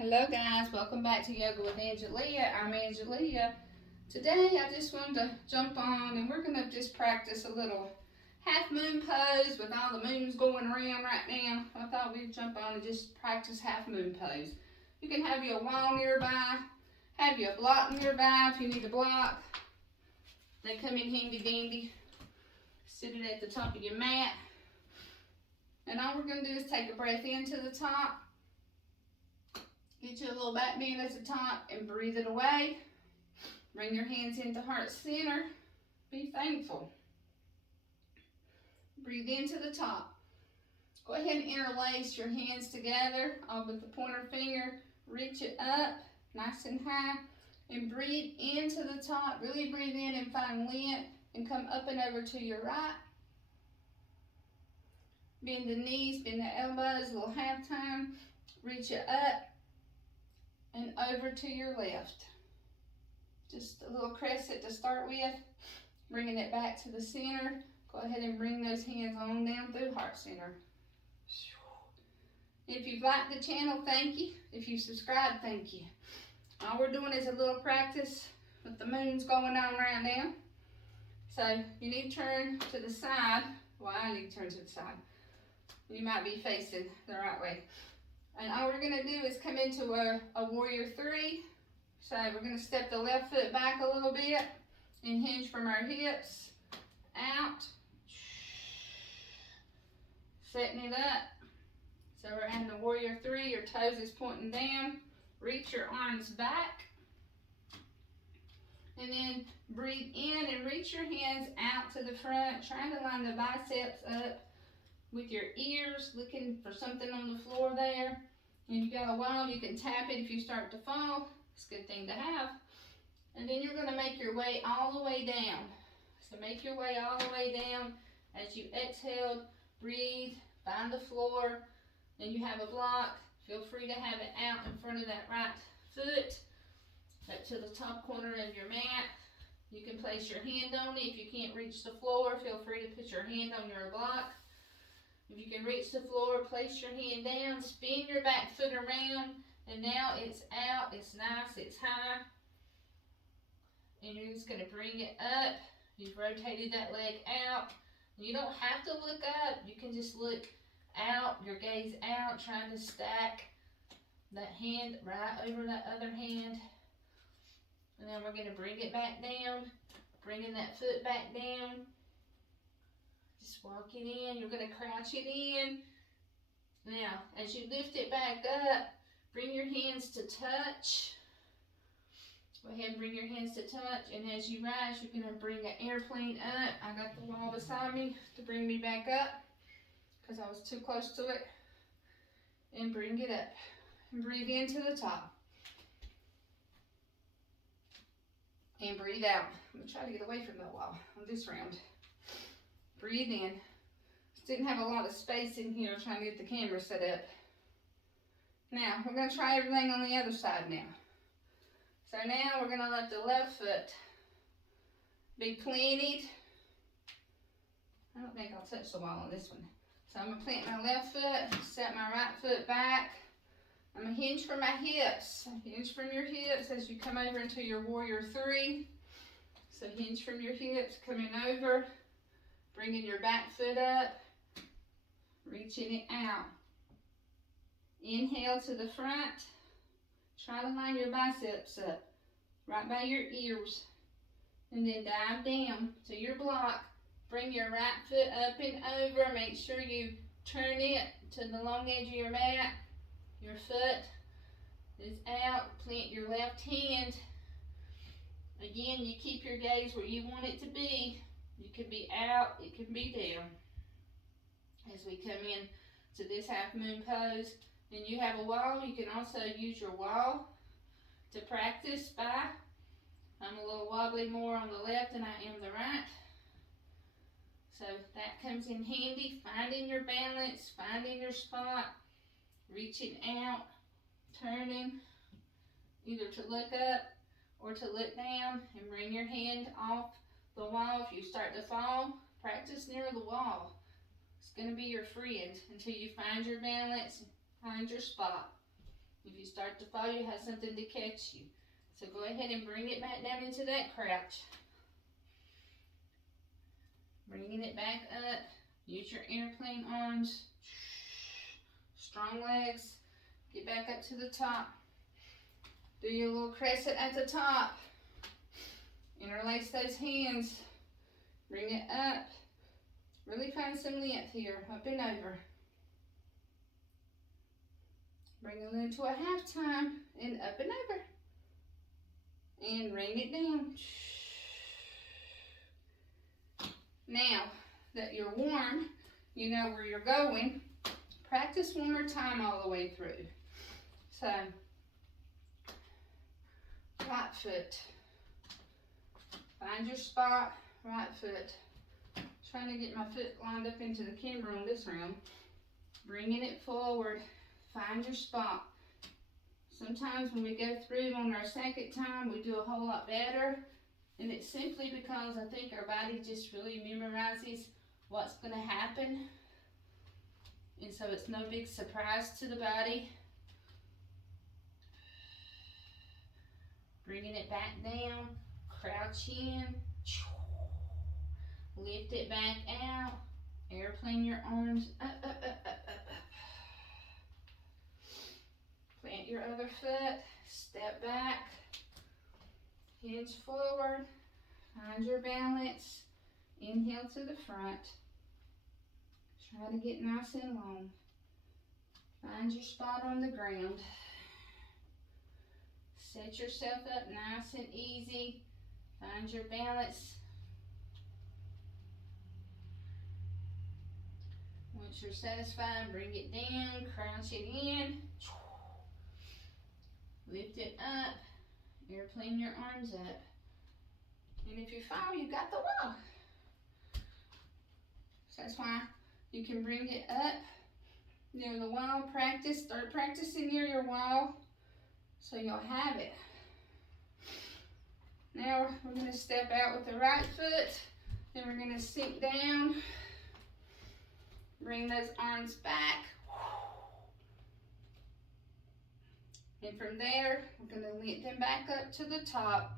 Hello guys, welcome back to Yoga with Angelia. I'm Angelia. Today I just wanted to jump on and we're going to just practice a little half moon pose with all the moons going around right now. I thought we'd jump on and just practice half moon pose. You can have your wall nearby, have your block nearby if you need a block. They come in handy dandy. Sit it at the top of your mat. And all we're going to do is take a breath into the top. Get your little back bend at the top and breathe it away. Bring your hands into heart center. Be thankful. Breathe into the top. Go ahead and interlace your hands together, all but the pointer finger. Reach it up nice and high and breathe into the top. Really breathe in and find length and come up and over to your right. Bend the knees, bend the elbows, a little half time. Reach it up and over to your left. Just a little crescent to start with, bringing it back to the center. Go ahead and bring those hands on down through heart center. If you've liked the channel, thank you. If you subscribed, thank you. All we're doing is a little practice with the moons going on right now. So you need to turn to the side. Well, I need to turn to the side. You might be facing the right way. And all we're going to do is come into a warrior three. So we're going to step the left foot back a little bit and hinge from our hips out. Setting it up. So we're in the warrior three. Your toes is pointing down. Reach your arms back. And then breathe in and reach your hands out to the front. Trying to line the biceps up with your ears. Looking for something on the floor there. And you got a wall, you can tap it if you start to fall. It's a good thing to have. And then you're going to make your way all the way down. So make your way all the way down. As you exhale, breathe, find the floor. Then you have a block. Feel free to have it out in front of that right foot. Up to the top corner of your mat. You can place your hand on it. If you can't reach the floor, feel free to put your hand on your block. If you can reach the floor, place your hand down, spin your back foot around, and now it's out, it's nice, it's high. And you're just going to bring it up. You've rotated that leg out. You don't have to look up, you can just look out, your gaze out, trying to stack that hand right over that other hand. And then we're going to bring it back down, bringing that foot back down. Just walk it in. You're going to crouch it in. Now, as you lift it back up, bring your hands to touch. Go ahead and bring your hands to touch. And as you rise, you're going to bring an airplane up. I got the wall beside me to bring me back up because I was too close to it. And bring it up. And breathe into the top. And breathe out. I'm going to try to get away from the wall on this round. Breathe in. Didn't have a lot of space in here trying to get the camera set up. Now, we're going to try everything on the other side now. So now we're going to let the left foot be planted. I don't think I'll touch the wall on this one. So I'm going to plant my left foot, set my right foot back. I'm going to hinge from my hips. Hinge from your hips as you come over into your warrior three. So hinge from your hips, coming over. Bringing your back foot up, reaching it out. Inhale to the front. Try to line your biceps up, right by your ears. And then dive down to your block. Bring your right foot up and over. Make sure you turn it to the long edge of your mat. Your foot is out. Plant your left hand. Again, you keep your gaze where you want it to be. You can be out, it can be down. As we come in to this half moon pose, and you have a wall, you can also use your wall to practice by. I'm a little wobbly more on the left than I am the right. So that comes in handy, finding your balance, finding your spot, reaching out, turning, either to look up or to look down, and bring your hand off the wall. If you start to fall, practice near the wall. It's going to be your friend until you find your balance, find your spot. If you start to fall, you have something to catch you. So go ahead and bring it back down into that crouch. Bringing it back up. Use your airplane arms. Strong legs. Get back up to the top. Do your little crescent at the top. Interlace those hands. Bring it up. Really find some length here. Up and over. Bring it into a half time and up and over. And rain it down. Now that you're warm, you know where you're going, practice one more time all the way through. So, right foot. Find your spot, right foot. Trying to get my foot lined up into the camera on this round. Bringing it forward. Find your spot. Sometimes when we go through on our second time, we do a whole lot better. And it's simply because I think our body just really memorizes what's going to happen. And so it's no big surprise to the body. Bringing it back down. Crouch in. Lift it back out. Airplane your arms up, up, up, up, up, up. Plant your other foot. Step back. Hinge forward. Find your balance. Inhale to the front. Try to get nice and long. Find your spot on the ground. Set yourself up nice and easy. Find your balance. Once you're satisfied, bring it down, crouch it in. Lift it up. Airplane your arms up. And if you fall, you got the wall. So that's why you can bring it up near the wall. Practice. Start practicing near your wall so you'll have it. Now we're going to step out with the right foot. Then we're going to sink down. Bring those arms back. And from there, we're going to lift them back up to the top.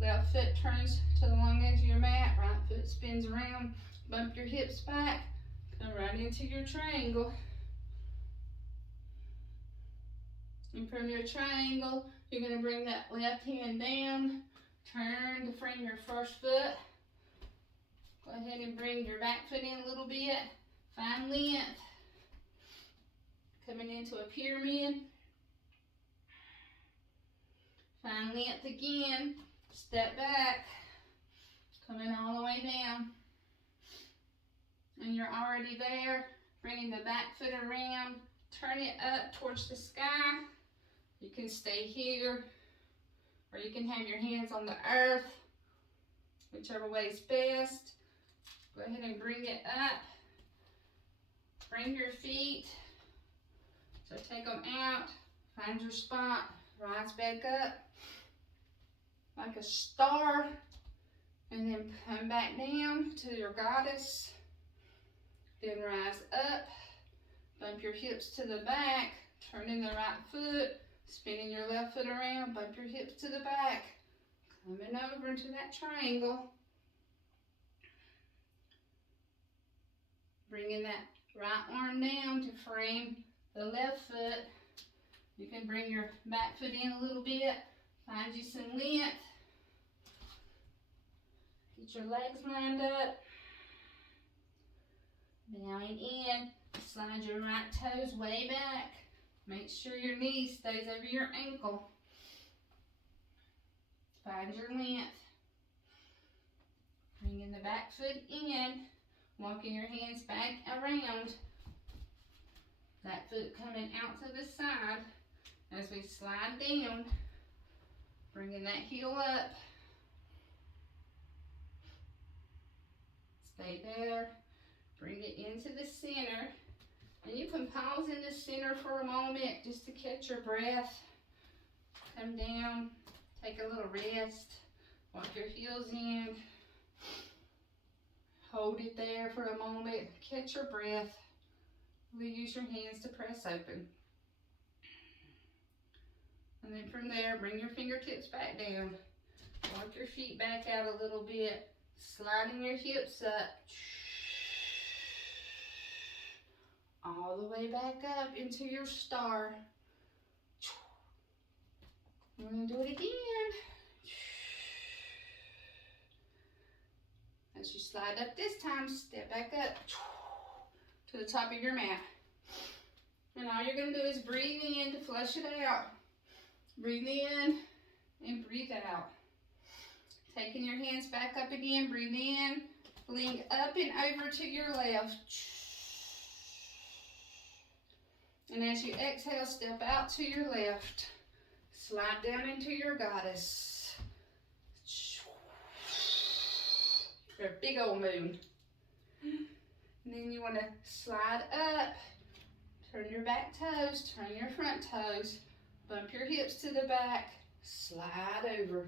Left foot turns to the long edge of your mat. Right foot spins around. Bump your hips back. Come right into your triangle. And from your triangle, you're going to bring that left hand down. Turn to frame your first foot. Go ahead and bring your back foot in a little bit. Find length. Coming into a pyramid. Find length again. Step back. Coming all the way down. And you're already there. Bringing the back foot around. Turn it up towards the sky. You can stay here. Or you can have your hands on the earth. Whichever way is best. Go ahead and bring it up. Bring your feet. So take them out. Find your spot. Rise back up. Like a star. And then come back down to your goddess. Then rise up. Bump your hips to the back. Turning the right foot. Spinning your left foot around. Bump your hips to the back. Coming over into that triangle. Bringing that right arm down to frame the left foot. You can bring your back foot in a little bit. Find you some length. Get your legs lined up. Bowing in. Slide your right toes way back. Make sure your knee stays over your ankle. Find your length. Bringing the back foot in. Walking your hands back around. That foot coming out to the side as we slide down. Bringing that heel up. Stay there. Bring it into the center. And you can pause in the center for a moment just to catch your breath. Come down. Take a little rest. Walk your heels in. Hold it there for a moment. Catch your breath. We'll use your hands to press open. And then from there, bring your fingertips back down. Walk your feet back out a little bit. Sliding your hips up. All the way back up into your star. We're going to do it again. As you slide up this time, step back up to the top of your mat. And all you're going to do is breathe in to flush it out. Breathe in and breathe out. Taking your hands back up again, breathe in, blink up and over to your left. And as you exhale, step out to your left. Slide down into your goddess. Your big old moon. And then you want to slide up, turn your back toes, turn your front toes, bump your hips to the back, slide over.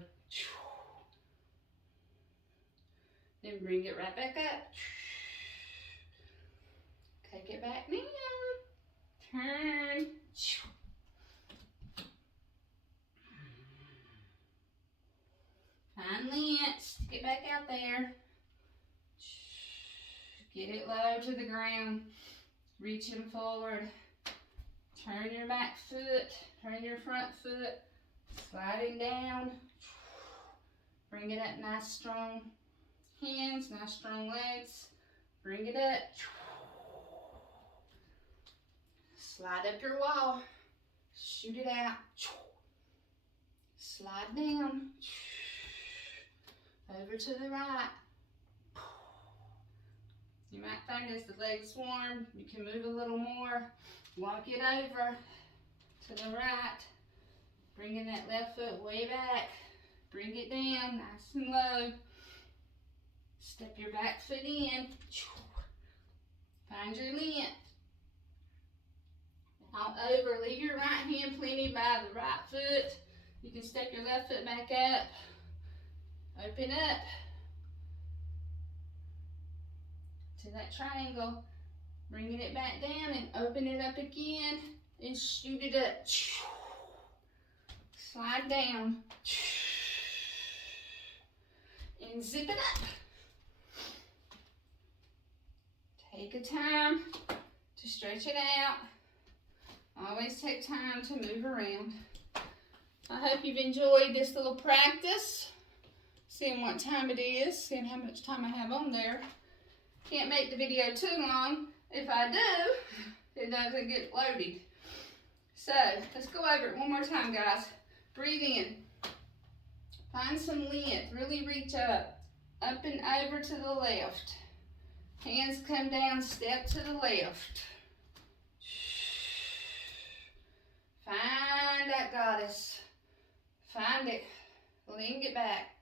Then bring it right back up. Take it back down. Turn. Find length. Stick it back out there. Get it low to the ground. Reaching forward. Turn your back foot. Turn your front foot. Sliding down. Bring it up nice strong hands, nice strong legs. Bring it up. Slide up your wall. Shoot it out. Slide down. Over to the right. You might find as the legs warm, you can move a little more. Walk it over to the right. Bringing that left foot way back. Bring it down, nice and low. Step your back foot in. Find your length. Now over, leave your right hand plenty by the right foot. You can step your left foot back up. Open up to that triangle. Bringing it back down and open it up again and shoot it up. Slide down. And zip it up. Take a time to stretch it out. Always take time to move around. I hope you've enjoyed this little practice. Seeing what time it is, seeing how much time I have on there. Can't make the video too long. If I do, it doesn't get loaded. So, let's go over it one more time, guys. Breathe in. Find some length. Really reach up. Up and over to the left. Hands come down, step to the left. Find that goddess. Find it. Lean it back.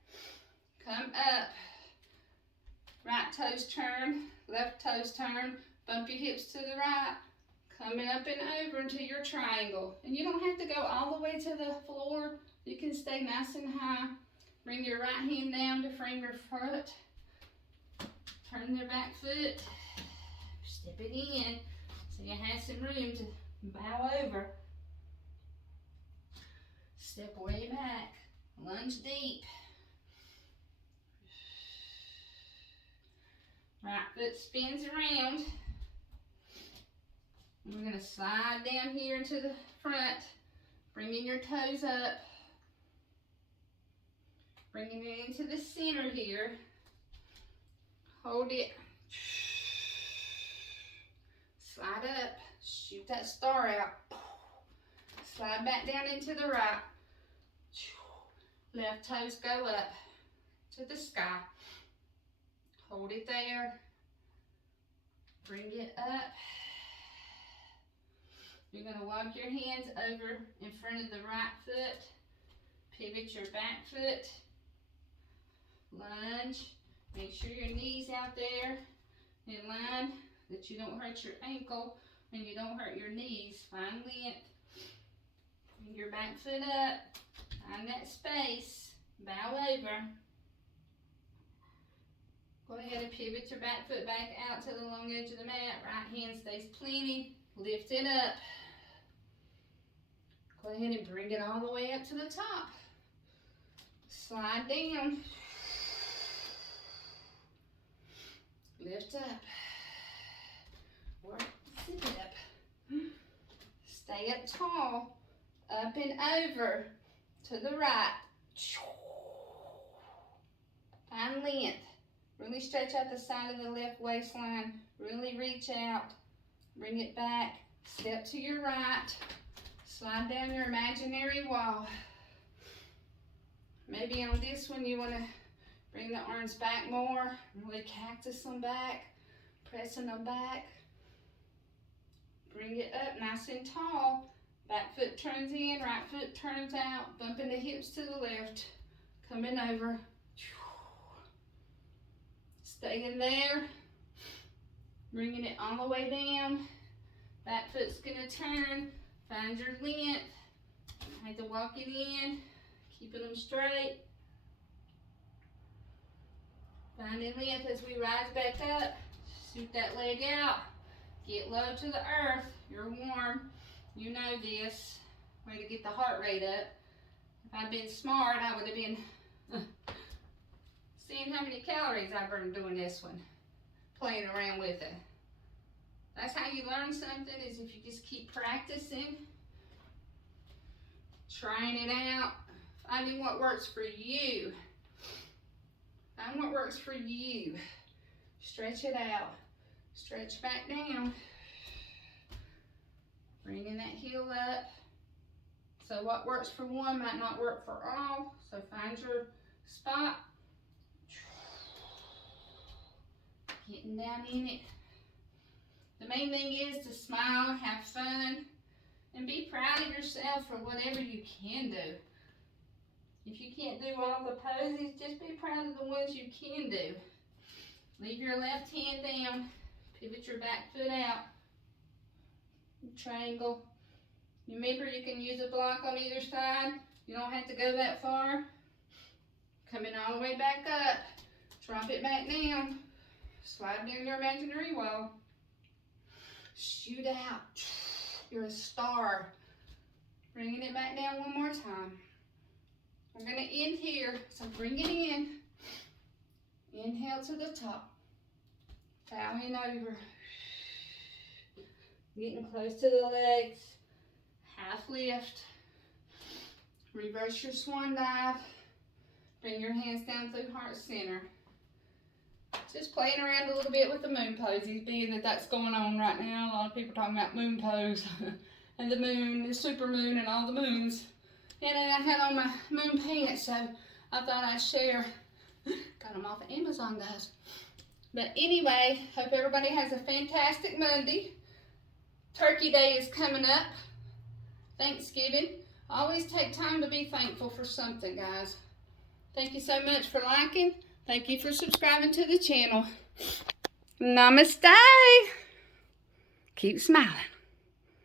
Come up. Right toes turn, left toes turn. Bump your hips to the right. Coming up and over into your triangle. And you don't have to go all the way to the floor. You can stay nice and high. Bring your right hand down to frame your foot. Turn your back foot. Step it in so you have some room to bow over. Step way back. Lunge deep. Right foot spins around. We're going to slide down here into the front. Bringing your toes up. Bringing it into the center here. Hold it. Slide up. Shoot that star out. Slide back down into the right. Left toes go up to the sky. Hold it there. Bring it up. You're going to walk your hands over in front of the right foot. Pivot your back foot. Lunge. Make sure your knees out there in line, that you don't hurt your ankle and you don't hurt your knees. Find length. Bring your back foot up. Find that space. Bow over. Go ahead and pivot your back foot back out to the long edge of the mat. Right hand stays plenty. Lift it up. Go ahead and bring it all the way up to the top. Slide down. Lift up. Work, sit up. Stay up tall. Up and over. To the right. Find length. Really stretch out the side of the left waistline. Really reach out. Bring it back. Step to your right. Slide down your imaginary wall. Maybe on this one you want to bring the arms back more. Really cactus them back. Pressing them back. Bring it up nice and tall. Back foot turns in, right foot turns out. Bumping the hips to the left. Coming over. Staying there. Bringing it all the way down. Back foot's gonna turn. Find your length. I had to walk it in. Keeping them straight. Finding length as we rise back up. Shoot that leg out. Get low to the earth. You're warm. You know this. Way to get the heart rate up. If I'd been smart, I would have been seeing how many calories I burned doing this one. Playing around with it. That's how you learn something, is if you just keep practicing. Trying it out. Finding what works for you. Find what works for you. Stretch it out. Stretch back down. Bringing that heel up. So what works for one might not work for all. So find your spot. Getting down in it. The main thing is to smile, have fun, and be proud of yourself for whatever you can do. If you can't do all the poses, just be proud of the ones you can do. Leave your left hand down. Pivot your back foot out. Triangle. Remember, you can use a block on either side. You don't have to go that far. Coming all the way back up. Drop it back down. Slide down your imaginary wall. Shoot out. You're a star. Bringing it back down one more time. We're going to end here, so bring it in. Inhale to the top. Bowing over. Getting close to the legs. Half lift. Reverse your swan dive. Bring your hands down through heart center. Just playing around a little bit with the moon poses, being that that's going on right now. A lot of people talking about moon pose and the moon, the super moon, and all the moons. And then I had on my moon pants, so I thought I'd share. Got them off of Amazon, guys. But anyway, hope everybody has a fantastic Monday. Turkey Day is coming up. Thanksgiving. Always take time to be thankful for something, guys. Thank you so much for liking. Thank you for subscribing to the channel. Namaste. Keep smiling.